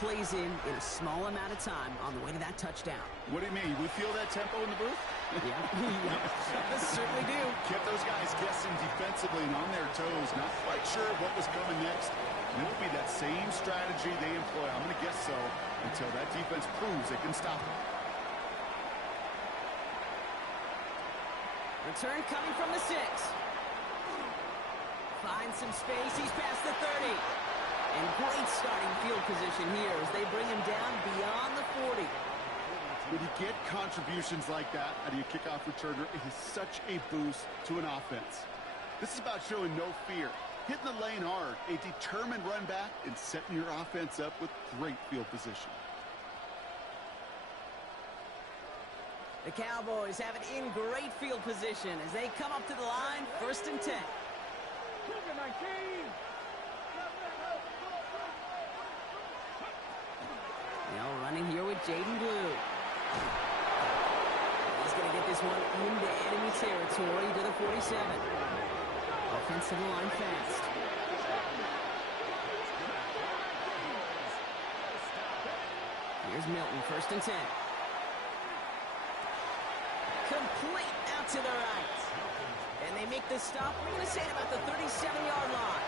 plays in a small amount of time on the way to that touchdown. What do you mean? We feel that tempo in the booth? Yeah, certainly do. Kept those guys guessing defensively and on their toes, not quite sure what was coming next. And it'll be that same strategy they employ, I'm going to guess so, until that defense proves it can stop them. Return coming from the 6. Finds some space. He's past the 30. And great starting field position here as they bring him down beyond the 40. When you get contributions like that out of your kickoff returner, it is such a boost to an offense. This is about showing no fear, hitting the lane hard, a determined run back, and setting your offense up with great field position. The Cowboys have it in great field position as they come up to the line, 1st and 10. Now running here with Jaden Blue. He's going to get this one into enemy territory to the 47. Offensive line fast. Here's Milton, 1st and 10. Complete out to the right. And they make the stop, we're going to say, at about the 37-yard line.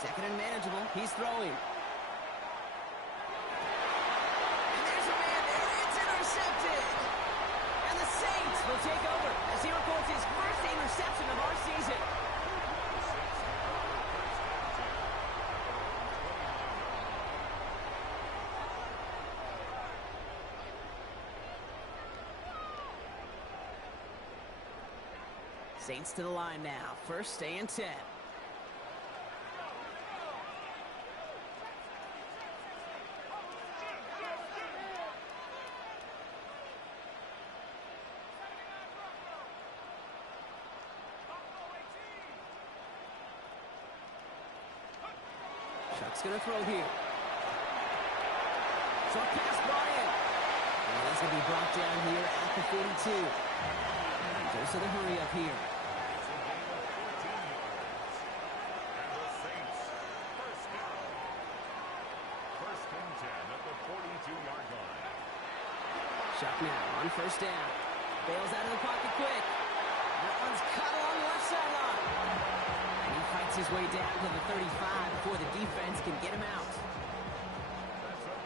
Second and manageable. He's throwing. And there's a man there. It's intercepted. And the Saints will take over as he records his first interception of our season. Saints to the line now. 1st and 10. Chuck's going to throw here. Short pass brought in. And that's going to be brought down here at the 42. Goes to the hurry up here. Chuck now on 1st down. Bails out of the pocket quick. That one's cut along the left sideline. And he fights his way down to the 35 before the defense can get him out.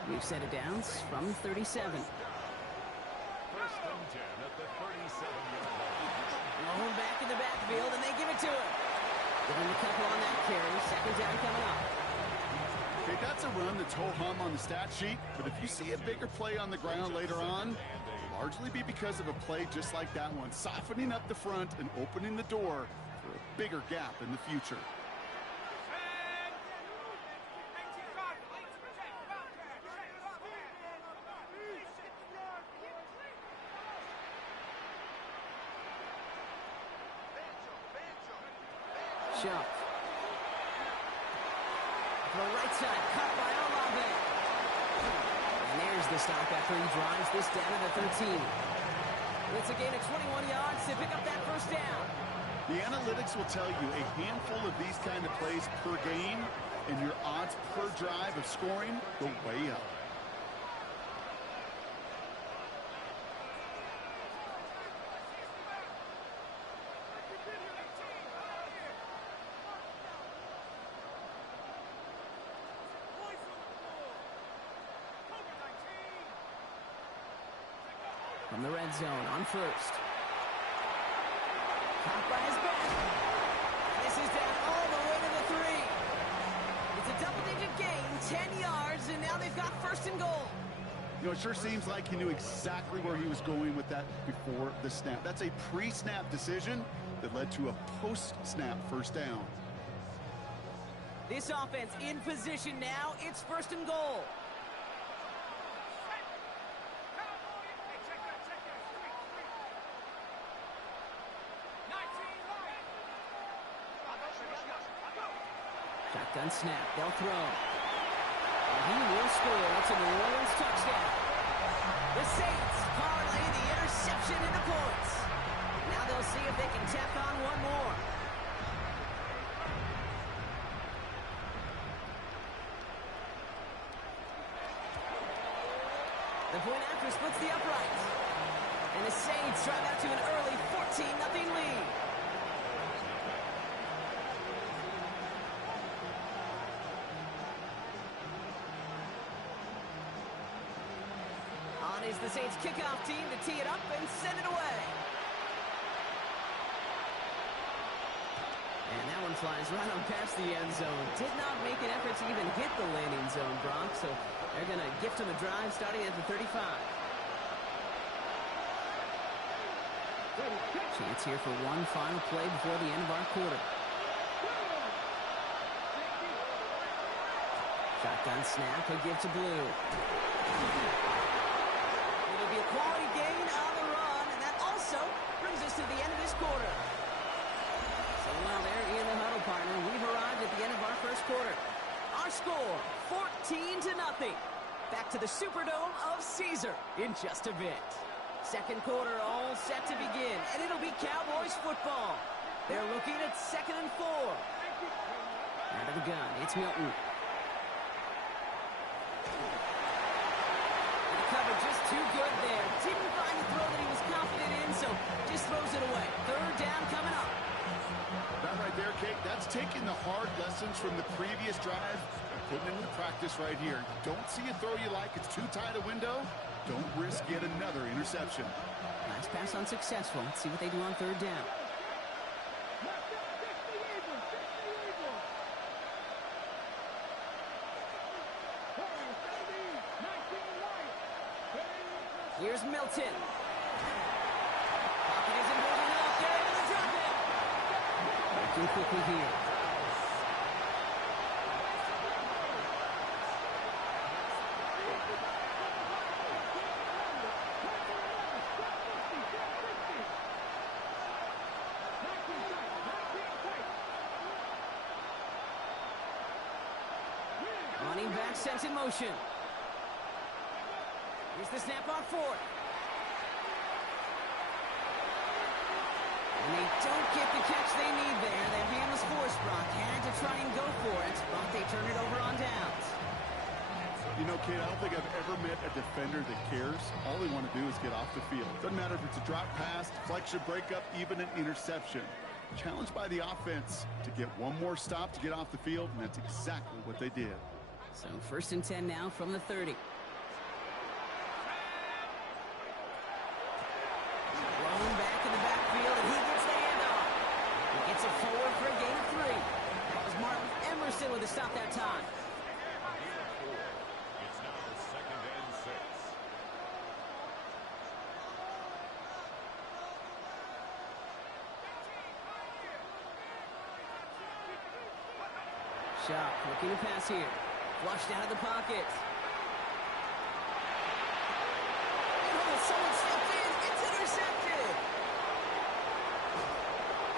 We've set it downs from 37. 1st and 10 at the 37-yard line. Rolling back in the backfield, and they give it to him. Give him a couple on that carry. 2nd down coming up. Okay, that's a run that's ho-hum on the stat sheet, but if you see a bigger play on the ground later on, it'll largely be because of a play just like that one, softening up the front and opening the door for a bigger gap in the future. Chuck. To the right side, cut by Olave. And there's the stop after he drives this down to the 13. It's a gain of 21 yards to pick up that 1st down. The analytics will tell you a handful of these kind of plays per game, and your odds per drive of scoring go way up. From the red zone on 1st. Caught by his back. This is down all the way to the 3. It's a double-digit gain, 10 yards, and now they've got 1st and goal. You know, it sure seems like he knew exactly where he was going with that before the snap. That's a pre-snap decision that led to a post-snap 1st down. This offense in position now. It's 1st and goal. Shotgun snap. They'll throw. And he will score. It's a New Orleans touchdown. The Saints parlay the interception into points. Now they'll point after splits the uprights. And the Saints drive out to an early 14-0 lead. On is the Saints kickoff team to tee it up and send it away. And that one flies right on past the end zone. Did not make an effort to even hit the landing zone, Brock. So they're going to gift him a drive starting at the 35. Chance here for one final play before the end of our quarter. Shotgun snap, he'll give to Blue. It'll be a quality gain on the run, and that also brings us to the end of this quarter. So while they're in the huddle, partner, we've arrived at the end of our first quarter. Our score, 14-0. Back to the Superdome of Caesar in just a bit. Second quarter all set to begin, and it'll be Cowboys football. They're looking at 2nd and 4. Out of the gun, it's Milton. The cover just too good there. Didn't find a throw that he was confident in, so just throws it away. Third down coming up. That right there, Kate, that's taking the hard lessons from the previous drive and putting them into practice right here. Don't see a throw you like, it's too tight a window. Don't risk yet another interception. Last pass unsuccessful. Let's see what they do on third down. Here's Milton. Pocket isn't holding up. They're able to drop it. Working quickly here. Running back sent in motion. Here's the snap on 4th. And they don't get the catch they need there. Their hand was forced, Brock. Had to try and go for it, but they turn it over on downs. You know, Kate, I don't think I've ever met a defender that cares. All they want to do is get off the field. Doesn't matter if it's a drop pass, deflection, breakup, even an interception. Challenged by the offense to get one more stop to get off the field, and that's exactly what they did. So 1st and 10 now from the 30. Thrown back in the backfield, and he gets the handoff. He gets it forward for a gain of 3. That was Martin Emerson with a stop that time. It's now 2nd and 6. Shot looking to pass here. Flushed out of the pocket. Oh, someone stepped in. It's intercepted.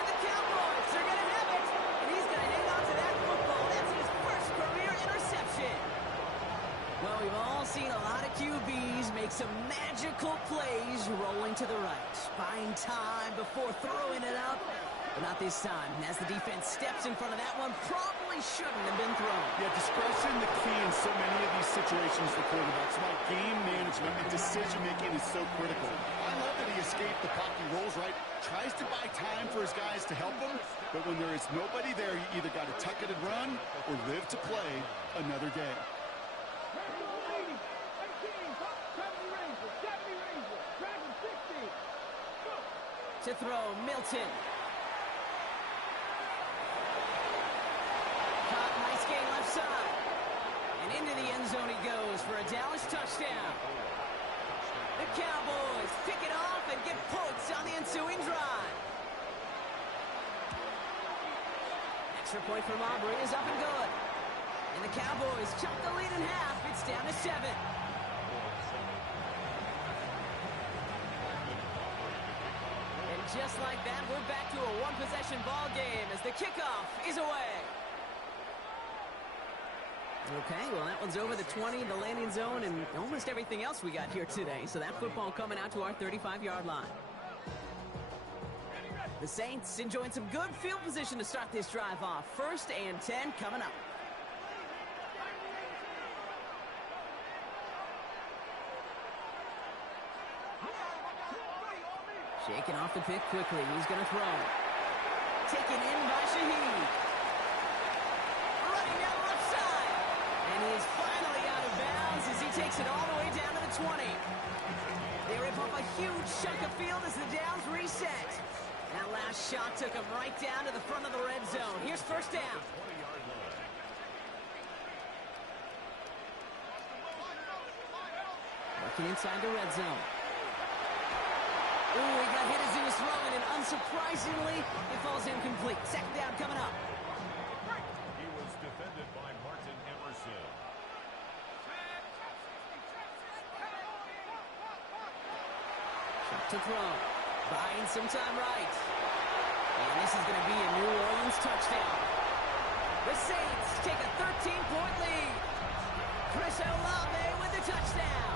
And the Cowboys are going to have it. And he's going to hang on to that football. That's his first career interception. Well, we've all seen a lot of QBs make some magical plays rolling to the right. Buying time before throwing it up. But not this time. And as the defense steps in front of that one, probably shouldn't have been thrown. Yeah, discretion the key in so many of these situations for quarterbacks. Why game management and decision-making is so critical. I love that he escaped the pocket, rolls right, tries to buy time for his guys to help him, but when there is nobody there, you either got to tuck it and run or live to play another day. To throw, Milton. Nice gain left side. And into the end zone he goes for a Dallas touchdown. The Cowboys pick it off and get points on the ensuing drive. Extra point from Aubrey is up and good. And the Cowboys chop the lead in half. It's down to 7. And just like that, we're back to a one-possession ball game as the kickoff is away. Okay, well, that one's over the 20, the landing zone, and almost everything else we got here today. So that football coming out to our 35-yard line. The Saints enjoying some good field position to start this drive off. 1st and 10 coming up. Shaking off the pick quickly. He's going to throw. Taken in by Shaheed. Running down the left side. And he is finally out of bounds as he takes it all the way down to the 20. They rip up a huge chunk of field as the downs reset. That last shot took him right down to the front of the red zone. Here's first down. Working inside the red zone. Ooh, he got hit as he was throwing, and unsurprisingly, it falls incomplete. Second down coming up. He was defended by Martin Emerson. Shot to throw. Buying some time right. And this is going to be a New Orleans touchdown. The Saints take a 13-point lead. Chris Olave with the touchdown.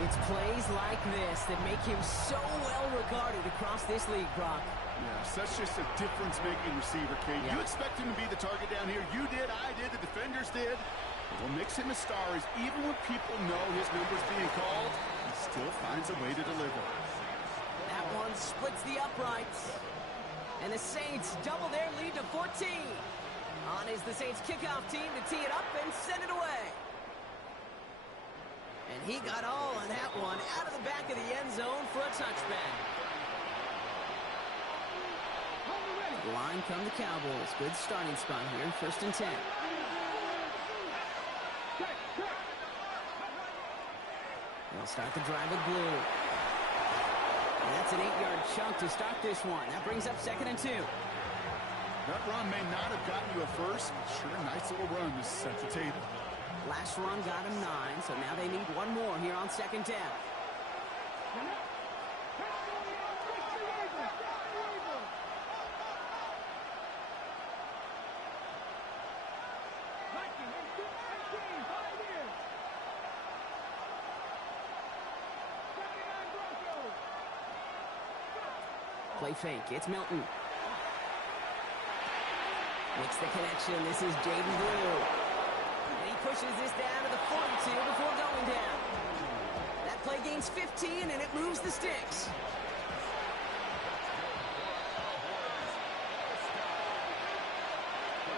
It's plays like this that make him so well regarded across this league, Brock. Yeah, such just a difference-making receiver, Kate. Yeah. You expect him to be the target down here. You did, I did, the defenders did. But what makes him a star is even when people know his number's being called, he still finds a way to deliver. That one splits the uprights. And the Saints double their lead to 14. On is the Saints kickoff team to tee it up and send it away. And he got all on that one out of the back of the end zone for a touchback. Line come the Cowboys. Good starting spot here, 1st and 10. They'll start the drive with blue. And that's an 8-yard chunk to start this one. That brings up 2nd and 2. That run may not have gotten you a first, but sure, a nice little run to set the table. Last run got him 9, so now they need one more here on 2nd down. Play fake. It's Milton. Makes the connection. This is Jaden Blue. And he pushes this down to the 42 before going down. That play gains 15, and it moves the sticks.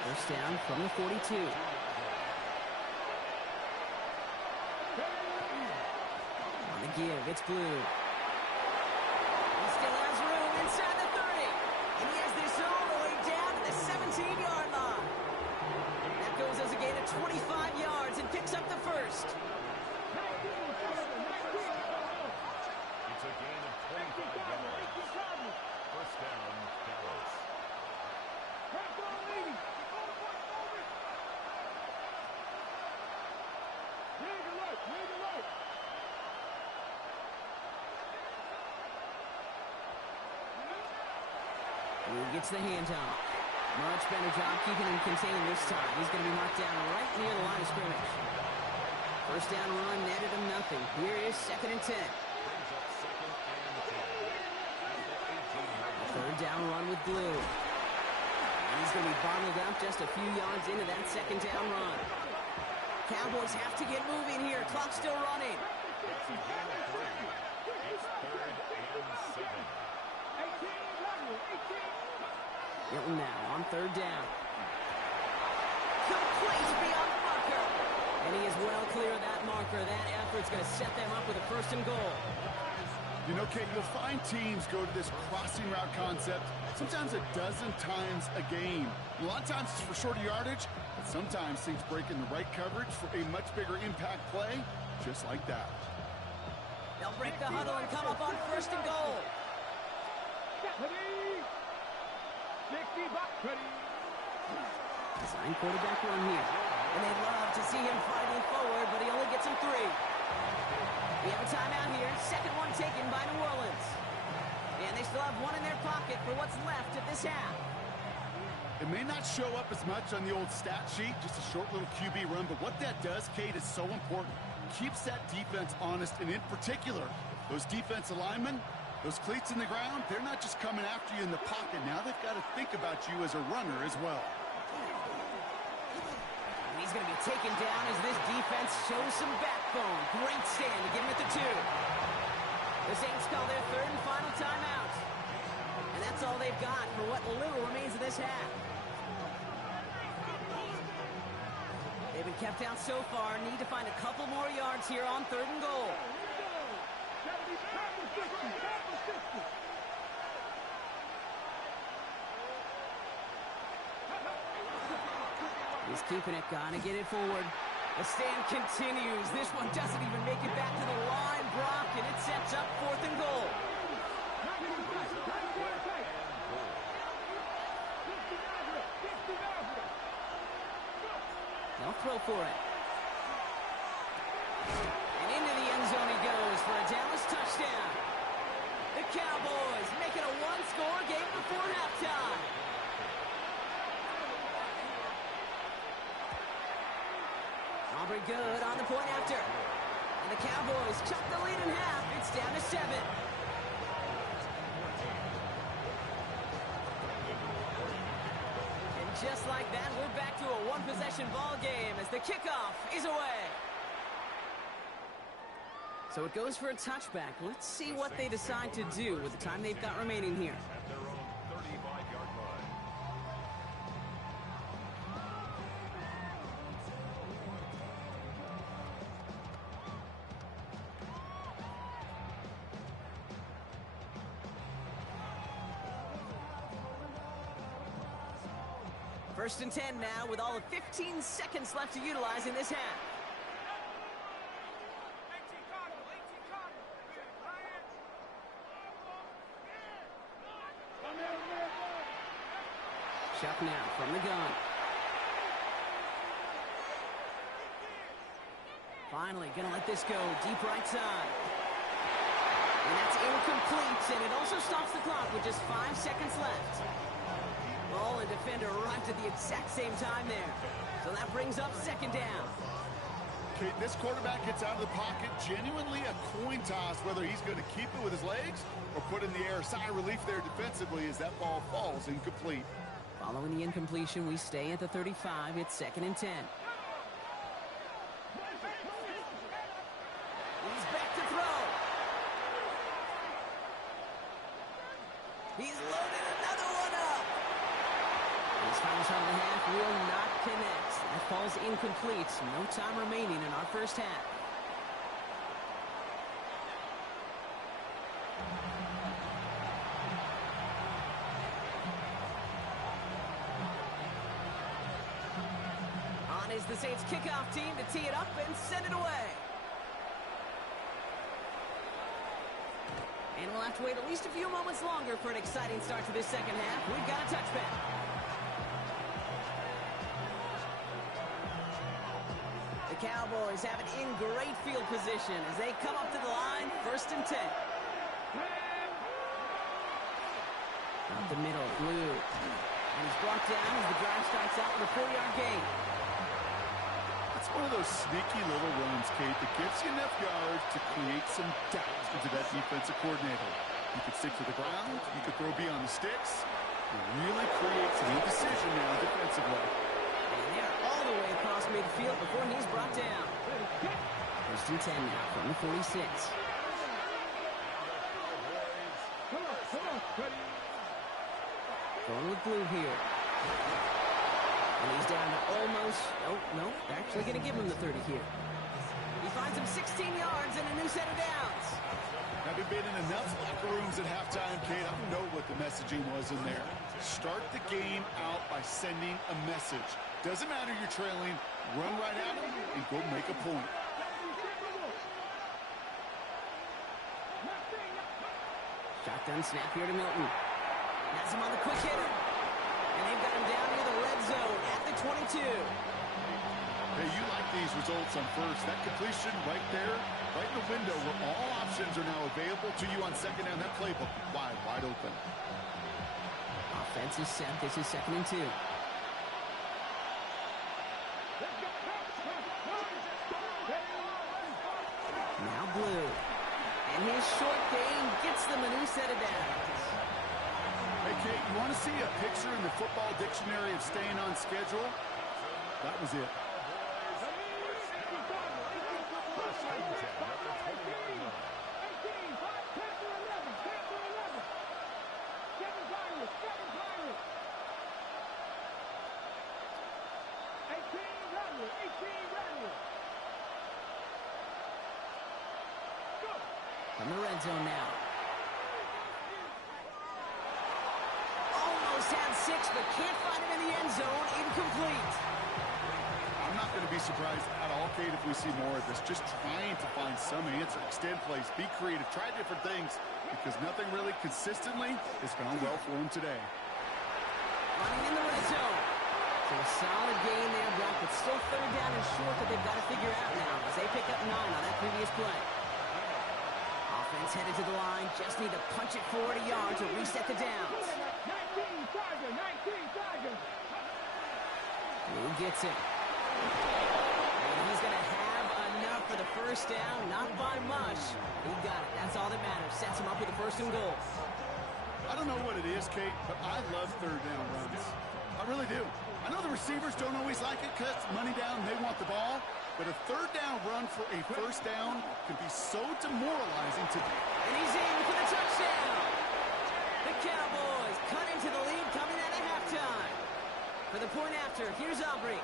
First down from the 42. On the give, it's Blue. He still has room inside the 30. And he has this all the way down to the 17-yard line. That goes as a gain of 25 yards and picks up the first. It's a gain of 25 yards. First down, Dallas. He gets the handoff. Much better job keeping him contained this time. He's going to be marked down right near the line of scrimmage. First down run netted him nothing. Here is 2nd and 10. Third down run with Blue. And he's going to be bottled up just a few yards into that 2nd down run. Cowboys have to get moving here. Clock still running. It's a gain of 3. It's 3rd and 7. Milton now on 3rd down. Complete beyond the marker. And he is well clear of that marker. That effort's going to set them up with a 1st and goal. You know, Kate, you'll find teams go to this crossing route concept sometimes a dozen times a game. A lot of times it's for shorter yardage, but sometimes things break in the right coverage for a much bigger impact play, just like that. They'll break the huddle and come up on 1st and goal. Design quarterback run here. And they'd love to see him fighting forward, but he only gets him 3. We have a timeout here. 2nd one taken by New Orleans. And they still have one in their pocket for what's left of this half. It may not show up as much on the old stat sheet, just a short little QB run, but what that does, Kate, is so important. Keeps that defense honest, and in particular, those defensive linemen, those cleats in the ground, they're not just coming after you in the pocket. Now they've got to think about you as a runner as well. And he's going to be taken down as this defense shows some backbone. Great stand to get him at the 2. The Saints call their third and final timeout. And that's all they've got for what little remains of this half. They've been kept out so far. Need to find a couple more yards here on third and goal. He's keeping it, gonna get it forward. The stand continues. This one doesn't even make it back to the line, Brock, and it sets up fourth and goal. They'll throw for it. And into the end zone he goes for a Dallas touchdown. The Cowboys make it a one-score game before halftime. Aubrey good on the point after. And the Cowboys chop the lead in half. It's down to 7. And just like that, we're back to a one-possession ball game as the kickoff is away. So it goes for a touchback. Let's see what they decide to do with the time they've got remaining here. At their own 35-yard line. First and 10 now with all of 15 seconds left to utilize in this half. Chuck now from the gun. Finally gonna let this go deep right side. And that's incomplete, and it also stops the clock with just 5 seconds left. Ball and defender arrived at the exact same time there. So that brings up second down. Okay, this quarterback gets out of the pocket, genuinely a coin toss whether he's going to keep it with his legs or put in the air. Sigh of relief there defensively as that ball falls incomplete. Following the incompletion, we stay at the 35. It's second and 10. He's back to throw. He's loaded another one up. His final shot of the half will not connect. That falls incomplete. No time remaining in our first half. On is the Saints kickoff team to tee it up and send it away. And we'll have to wait at least a few moments longer for an exciting start to this second half. We've got a touchback. The Cowboys have it in great field position as they come up to the line, first and 10. Up the middle, Blue. And he's brought down as the drive starts out with a 4-yard gain. It's one of those sneaky little runs, Kate, that gets you enough yards to create some doubt into that defensive coordinator. You could stick to the ground, you could throw beyond the sticks. It really creates an indecision now defensively. And they're all the way across midfield before he's brought down. First and 10 now from the 46. Going with Blue here. And he's down to almost, no, they're actually going to give him the 30 here. He finds him 16 yards and a new set of downs. Now, we've been in enough locker rooms at halftime, Kate. I don't know what the messaging was in there. Start the game out by sending a message. Doesn't matter you're trailing, run right at him and go make a point. Shotgun snap here to Milton. Has him on the quick hitter. And they've got him down near the red zone at the 22. Hey, you like these results on first. That completion right there, right in the window where all options are now available to you on second down. That playbook wide open. Offense is set. This is second and 2. Now Blue. And his short game gets them a new set of downs. Hey, Kate, you want to see a picture in the football dictionary of staying on schedule? That was it. zone now. Almost had 6, but can't find him in the end zone. Incomplete. I'm not going to be surprised at all, Kate, if we see more of this. Just trying to find some answer. Extend plays, be creative, try different things, because nothing really consistently has gone well for him today. Running in the red zone. So a solid gain there, Brock, but still third down and short that they've got to figure out now as they pick up 9 on that previous play. Offense headed to the line. Just need to punch it 40 yards to reset the downs. 19 Tigers. Who gets it? And he's going to have enough for the first down. Not by much. He got it. That's all that matters. Sets him up with the first and goal. I don't know what it is, Kate, but I love third down runs. I really do. I know the receivers don't always like it because money down, they want the ball. But a third down run for a first down can be so demoralizing to them. And he's in for the touchdown. The Cowboys cut into the lead coming out of halftime. For the point after, here's Aubrey.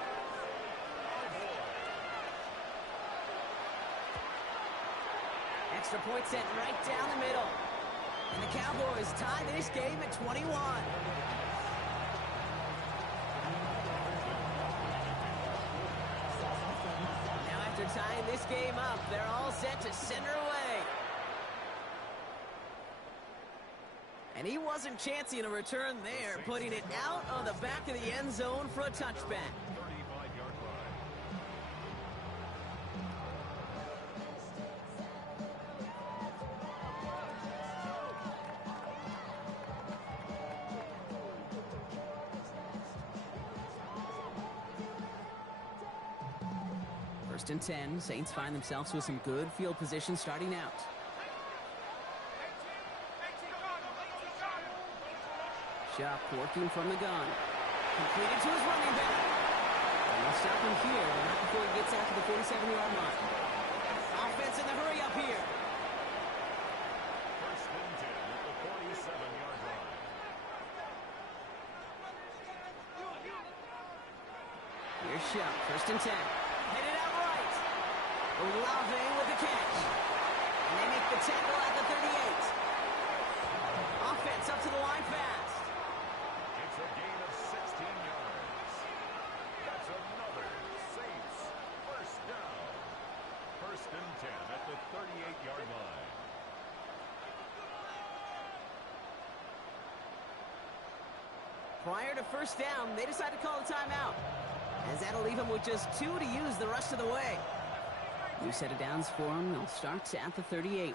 Extra point sent right down the middle. And the Cowboys tie this game at 21. Now after tying this game up, they're all set to send her away. And he wasn't chancing a return there, putting it out on the back of the end zone for a touchback. 35-yard line. First and 10, Saints find themselves with some good field position starting out. Shuck working from the gun. Completed to his running back. And they'll stop him here, but not before he gets out to the 47-yard line. Offense in the hurry up here. First and 10 at the 47-yard line. Here's Shuck, first and 10. Headed out right. Olave with the catch. And they make the tackle at the 38. Offense up to the line fast. It's a gain of 16 yards. That's another Saints first down. First and 10 at the 38-yard line. Prior to first down, they decide to call a timeout, as that'll leave them with just 2 to use the rest of the way. New set of downs for them. They'll start at the 38.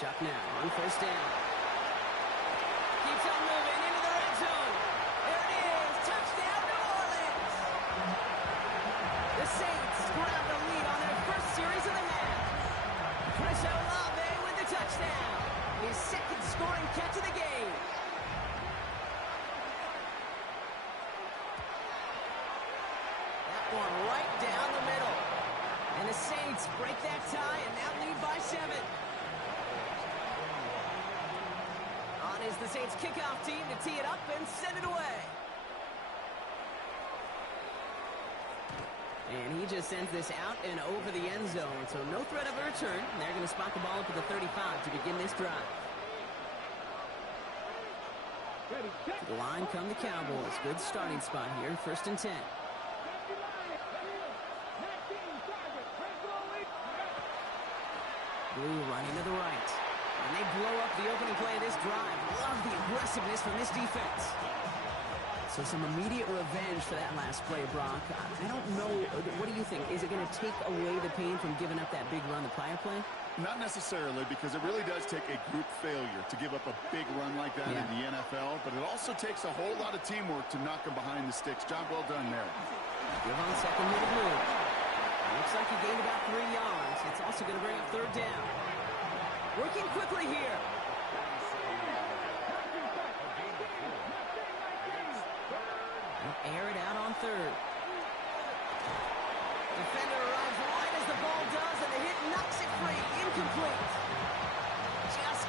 Shuck now on first down. Keeps on moving into the red zone. There it is. Touchdown, New Orleans. The Saints grab the lead on their first series of the half. Chris Olave with the touchdown. His second scoring catch of the game. That one right down the middle. And the Saints break that tie and now lead by 7. On is the Saints kickoff team to tee it up and send it away. And he just sends this out and over the end zone, so no threat of a return. They're going to spot the ball up at the 35 to begin this drive. To the line come the Cowboys. Good starting spot here, first and 10. Blue running to the right. And they blow up the opening play of this drive. Love the aggressiveness from this defense. So some immediate revenge for that last play, Brock. I don't know. What do you think? Is it going to take away the pain from giving up that big run the prior play? Not necessarily, because it really does take a group failure to give up a big run like that in the NFL, but it also takes a whole lot of teamwork to knock them behind the sticks. Job well done there. Give on second to the Blue. Looks like he gained about 3 yards. It's also going to bring up third down. Working quickly here. They'll air it out on third. Defender arrives right as the ball does, and the hit knocks it free. Incomplete. Just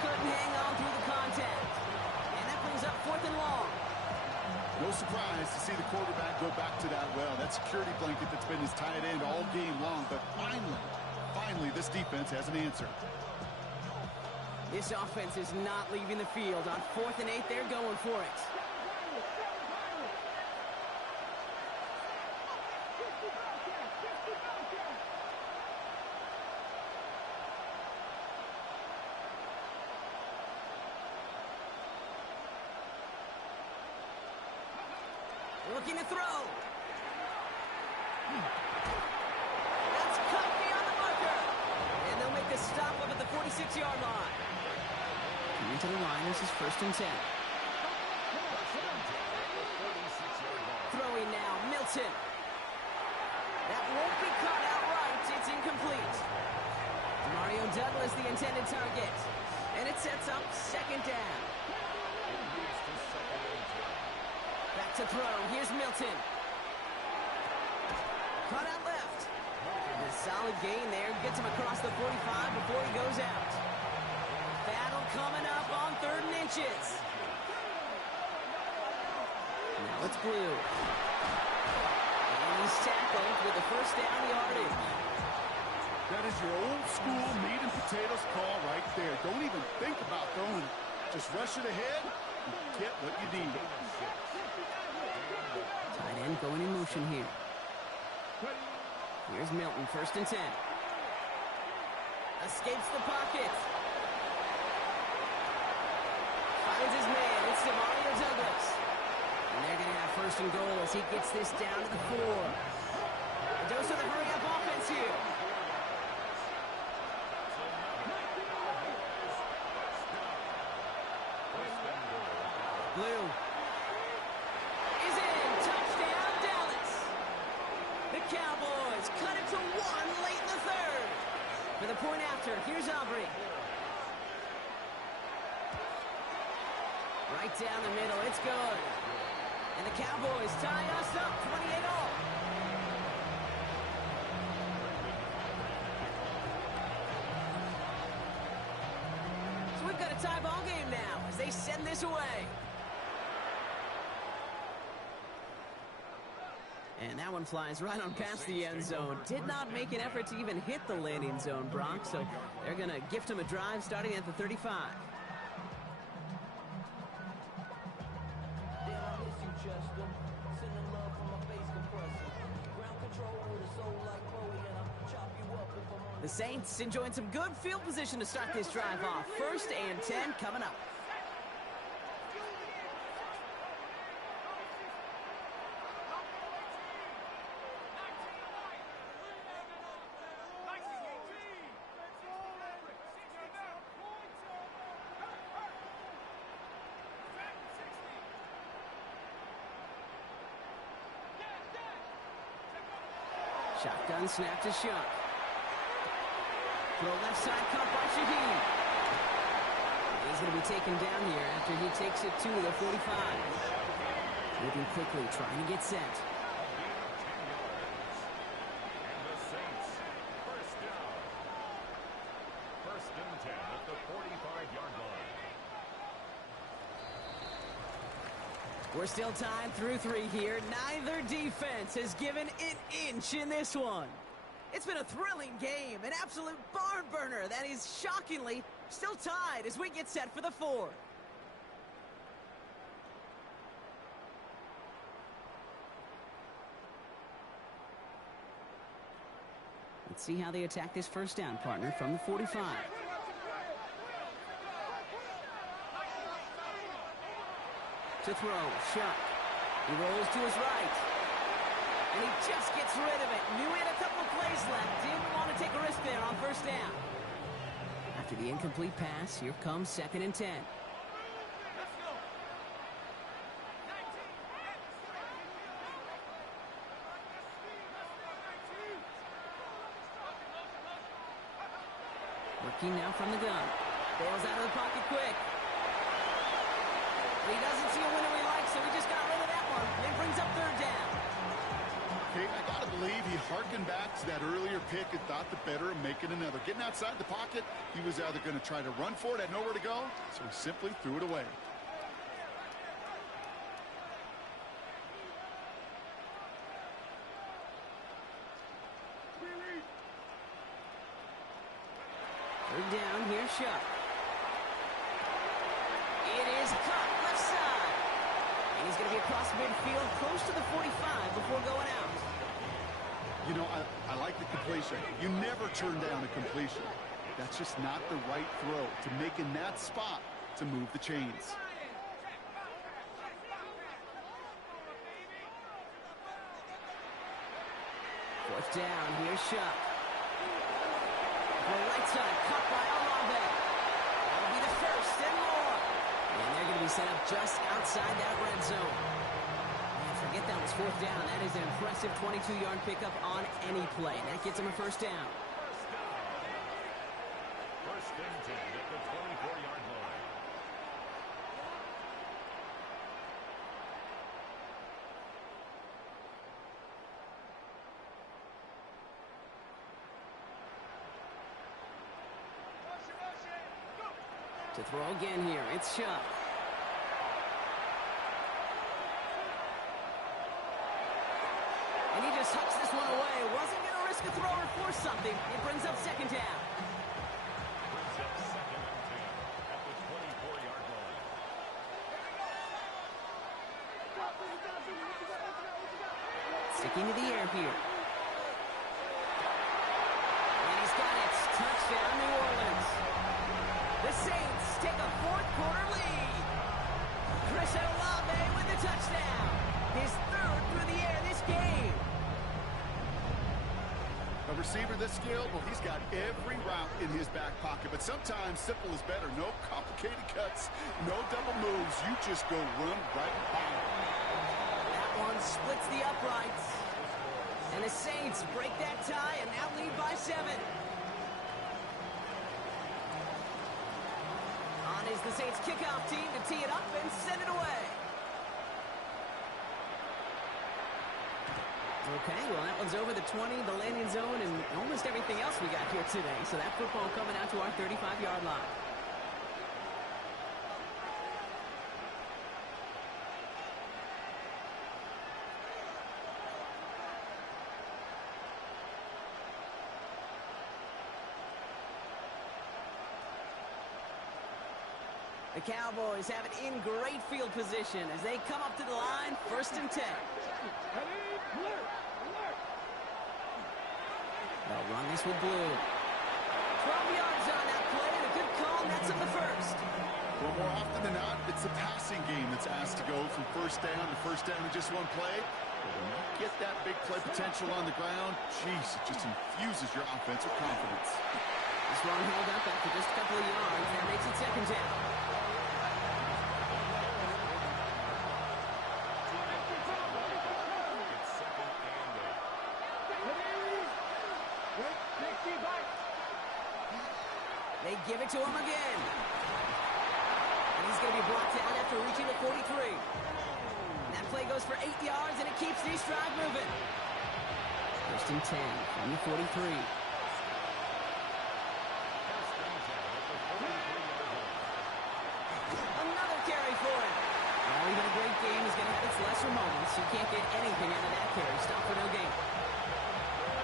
surprised to see the quarterback go back to that well. That security blanket that's been his tight end all game long. But finally, this defense has an answer. This offense is not leaving the field. On 4th and 8, they're going for it. Looking to throw. That's cut beyond the marker. And they'll make the stop up at the 46-yard line. Coming to the line, this is 1st and 10. Throwing now, Milton. That won't be caught outright. It's incomplete. Mario Douglas, the intended target. And it sets up 2nd down. Back to throw. Here's Milton. Caught out left. A solid gain there. Gets him across the 45 before he goes out. Battle coming up on 3rd and inches. Now it's Blue. And he's tackled with the 1st down yardage. That is your old school meat and potatoes call right there. Don't even think about throwing it. Just rush it ahead and get what you need. Tight end going in motion here. Here's Milton, 1st and 10. Escapes the pocket. Finds his man. It's Mario Douglas. And they're going to have 1st and goal as he gets this down to the 4. A dose of the hurry-up offense here. Blue. Cowboys cut it to 1 late in the 3rd. For the point after, here's Aubrey. Right down the middle, it's good. And the Cowboys tie us up 28-all. So we've got a tie ball game now as they send this away. And that one flies right on past the end zone. Did not make an effort to even hit the landing zone, Brock. So they're going to gift him a drive starting at the 35. The Saints enjoying some good field position to start this drive off. 1st and 10 coming up. Shotgun snap to Shuck. Throw left side, caught by Shaheed. He's going to be taken down here after he takes it to the 45. Moving quickly, trying to get set. And the Saints, 1st down. 1st and 10 at the 45-yard line. We're still tied through 3 here. Neither defense has given an inch in this one. It's been a thrilling game, an absolute barn burner that is shockingly still tied as we get set for the 4th. Let's see how they attack this 1st down, partner, from the 45. To throw, Shuck. He rolls to his right. And he just gets rid of it. Knew he had a couple plays left. Didn't want to take a risk there on 1st down. After the incomplete pass, here comes 2nd and 10. Working now from the gun. Bails out of the pocket quick. He doesn't see a winner he likes, so he just got rid of that one. And it brings up 3rd down. Okay, I got to believe he harkened back to that earlier pick and thought the better of making another. Getting outside the pocket, he was either going to try to run for it, had nowhere to go, so he simply threw it away. Shuck. It is cut left side. And he's going to be across midfield, close to the 45 before going out. You know, I like the completion. You never turn down a completion. That's just not the right throw to make in that spot to move the chains. Fourth down, here's Shuck. The right side, cut by Olave. That'll be the first and more. And they're going to be set up just outside that red zone. Man, forget that was fourth down. That is an impressive 22-yard pickup on any play. That gets them a first down. First and 10 at the 24-yard line. To throw again here, it's Shuck. And he just hucks this one away. Wasn't going to risk a throw or force something. It brings up second down. Brings up second and 10 at the 24-yard line. Sticking to the air here. And he's got it. Touchdown, New Orleans. The Saints take a fourth-quarter lead. Chris Olave with the touchdown. His third through the air this game. A receiver this skilled, well, he's got every route in his back pocket. But sometimes simple is better. No complicated cuts, no double moves. You just go run right by him. That one splits the uprights. And the Saints break that tie and now lead by 7. On is the Saints kickoff team to tee it up and send it away. Okay, well, that one's over the 20, the landing zone, and almost everything else we got here today. So that football coming out to our 35-yard line. The Cowboys have it in great field position as they come up to the line, first and 10. They'll run this with Blue. 12 yards on that play, and a good call, and that's of the first. Well, more often than not, it's the passing game that's asked to go from first down in just one play. But when you get that big play potential on the ground, geez, it just infuses your offense with confidence. This run held up after just a couple of yards. That makes it second down. They give it to him again. And he's going to be brought down after reaching the 43. That play goes for 8 yards, and it keeps the stride moving. First and 10 from the 43. Another carry for him. Well, even a great game is going to have its lesser moments. You can't get anything out of that carry. Stop for no gain.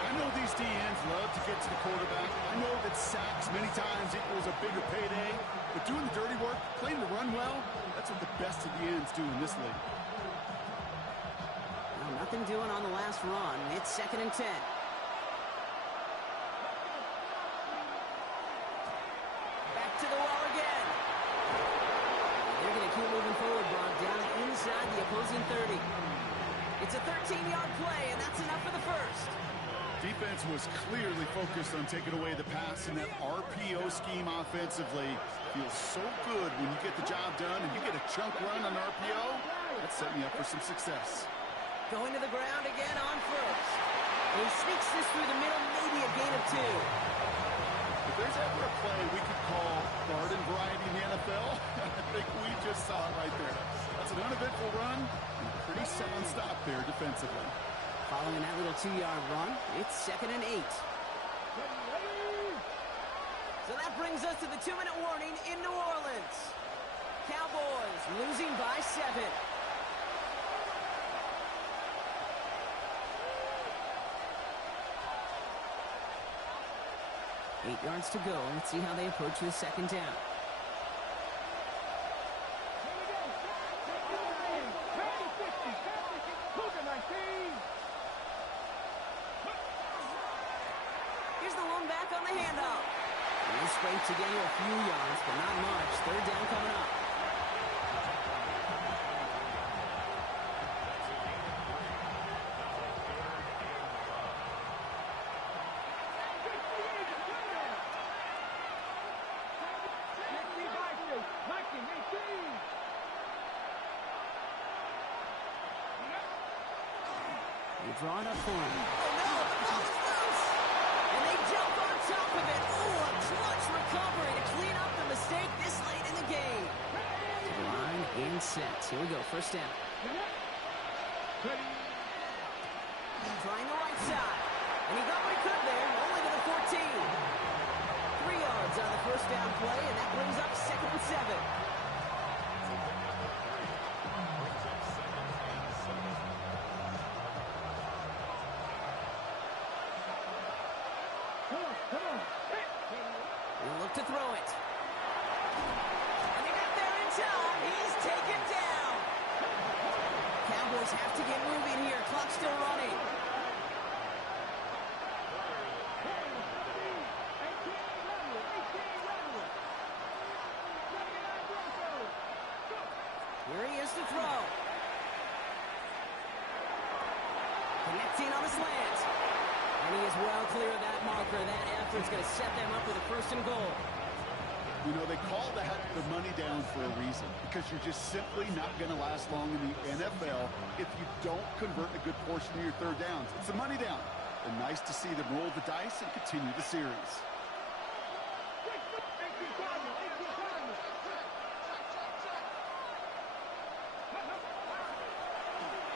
I know these DNs love to get to the quarterback. I know that sacks many times equals a bigger payday. But doing the dirty work, playing the run well, that's what the best of the ends do in this league. Well, nothing doing on the last run. It's second and 10. Back to the wall again. They're going to keep moving forward, Bob, down inside the opposing 30. It's a 13-yard play, and that's enough for the first. Defense was clearly focused on taking away the pass in that RPO scheme offensively. Feels so good when you get the job done and you get a chunk run on RPO. That's setting you up for some success. Going to the ground again on first. He sneaks this through the middle, maybe a gain of 2. If there's ever a play we could call garden variety in the NFL, I think we just saw it right there. That's an uneventful run and a pretty sound stop there defensively. Following that little 2-yard run, it's second and 8. So that brings us to the 2-minute warning in New Orleans. Cowboys losing by 7. 8 yards to go. Let's see how they approach the second down. Here's the lone back on the handoff. They scrape together a few yards, but not much. Third down coming up. Draw it up for him. Oh, no, the ball is loose. And they jump on top of it. Oh, a clutch recovery to clean up the mistake this late in the game. To the line and set. Here we go, first down. Trying the right side. And he got what he could there, only to the 14. 3 yards on the first down play, and that brings up 2nd and 7. To throw it. And he got there in time. He's taken down. Cowboys have to get moving here. Clock still running. Here he is to throw. Connecting on the slant. And he is well clear of that marker. That effort's going to set them up with a 1st and goal. You know, they call that the money down for a reason, because you're just simply not going to last long in the NFL if you don't convert a good portion of your third downs. It's a money down. And nice to see them roll the dice and continue the series.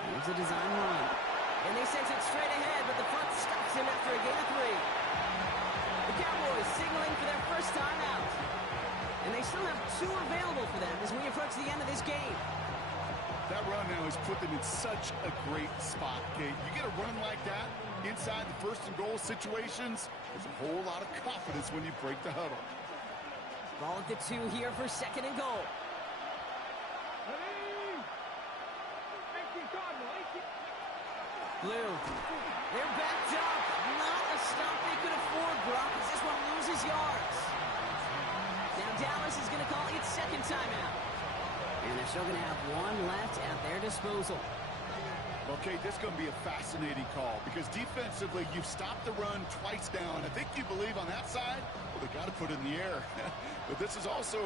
Here's a design run. And they sense it straight ahead, but the front stops him after a gain of 3. The Cowboys signaling for their first time out. And they still have 2 available for them as we approach the end of this game. That run now has put them in such a great spot, Kate. You get a run like that inside the 1st and goal situations, there's a whole lot of confidence when you break the huddle. Ball at the 2 here for 2nd and goal. Blue. They're backed up. Not a stop they could afford, Brock, as this one loses yards. Now Dallas is going to call its 2nd timeout. And they're still going to have 1 left at their disposal. Okay, this is going to be a fascinating call because defensively, you've stopped the run twice down. I think you believe on that side, well, they got to put it in the air. But this is also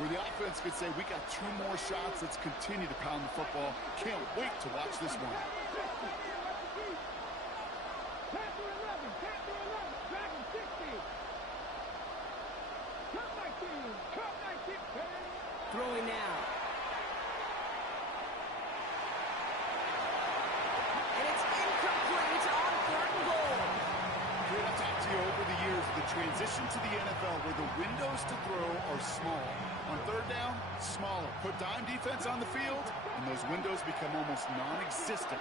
where the offense could say, we got 2 more shots. Let's continue to pound the football. Can't wait to watch this one. Throwing now. And it's incomplete on 3rd and goal. I've talked to you over the years, the transition to the NFL where the windows to throw are small. On 3rd down, smaller. Put dime defense on the field, and those windows become almost non-existent.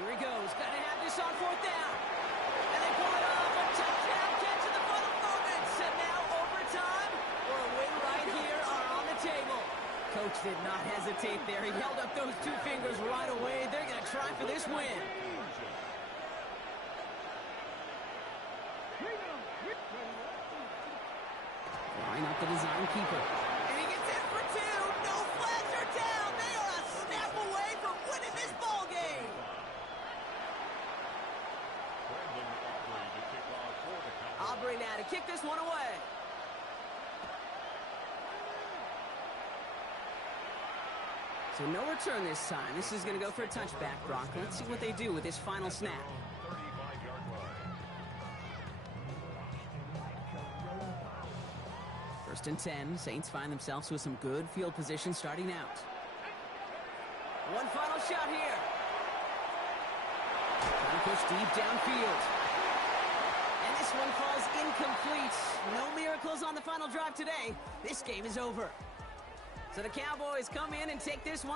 Here he goes. Got to have this on 4th down. And they pull it off. A touchdown catch in the final moments. And now overtime or a win right here are on the table. Coach did not hesitate there. He held up those 2 fingers right away. They're going to try for this win. Line up the design keeper. And he gets in for 2. No flags are down. They are a snap away from winning this ball game. Aubrey now to kick this one away. So no return this time. This is going to go for a touchback, Brock. Let's see what they do with this final snap. First and 10. Saints find themselves with some good field position starting out. One final shot here. Trying to push deep downfield. And this one falls incomplete. No miracles on the final drive today. This game is over. So the Cowboys come in and take this one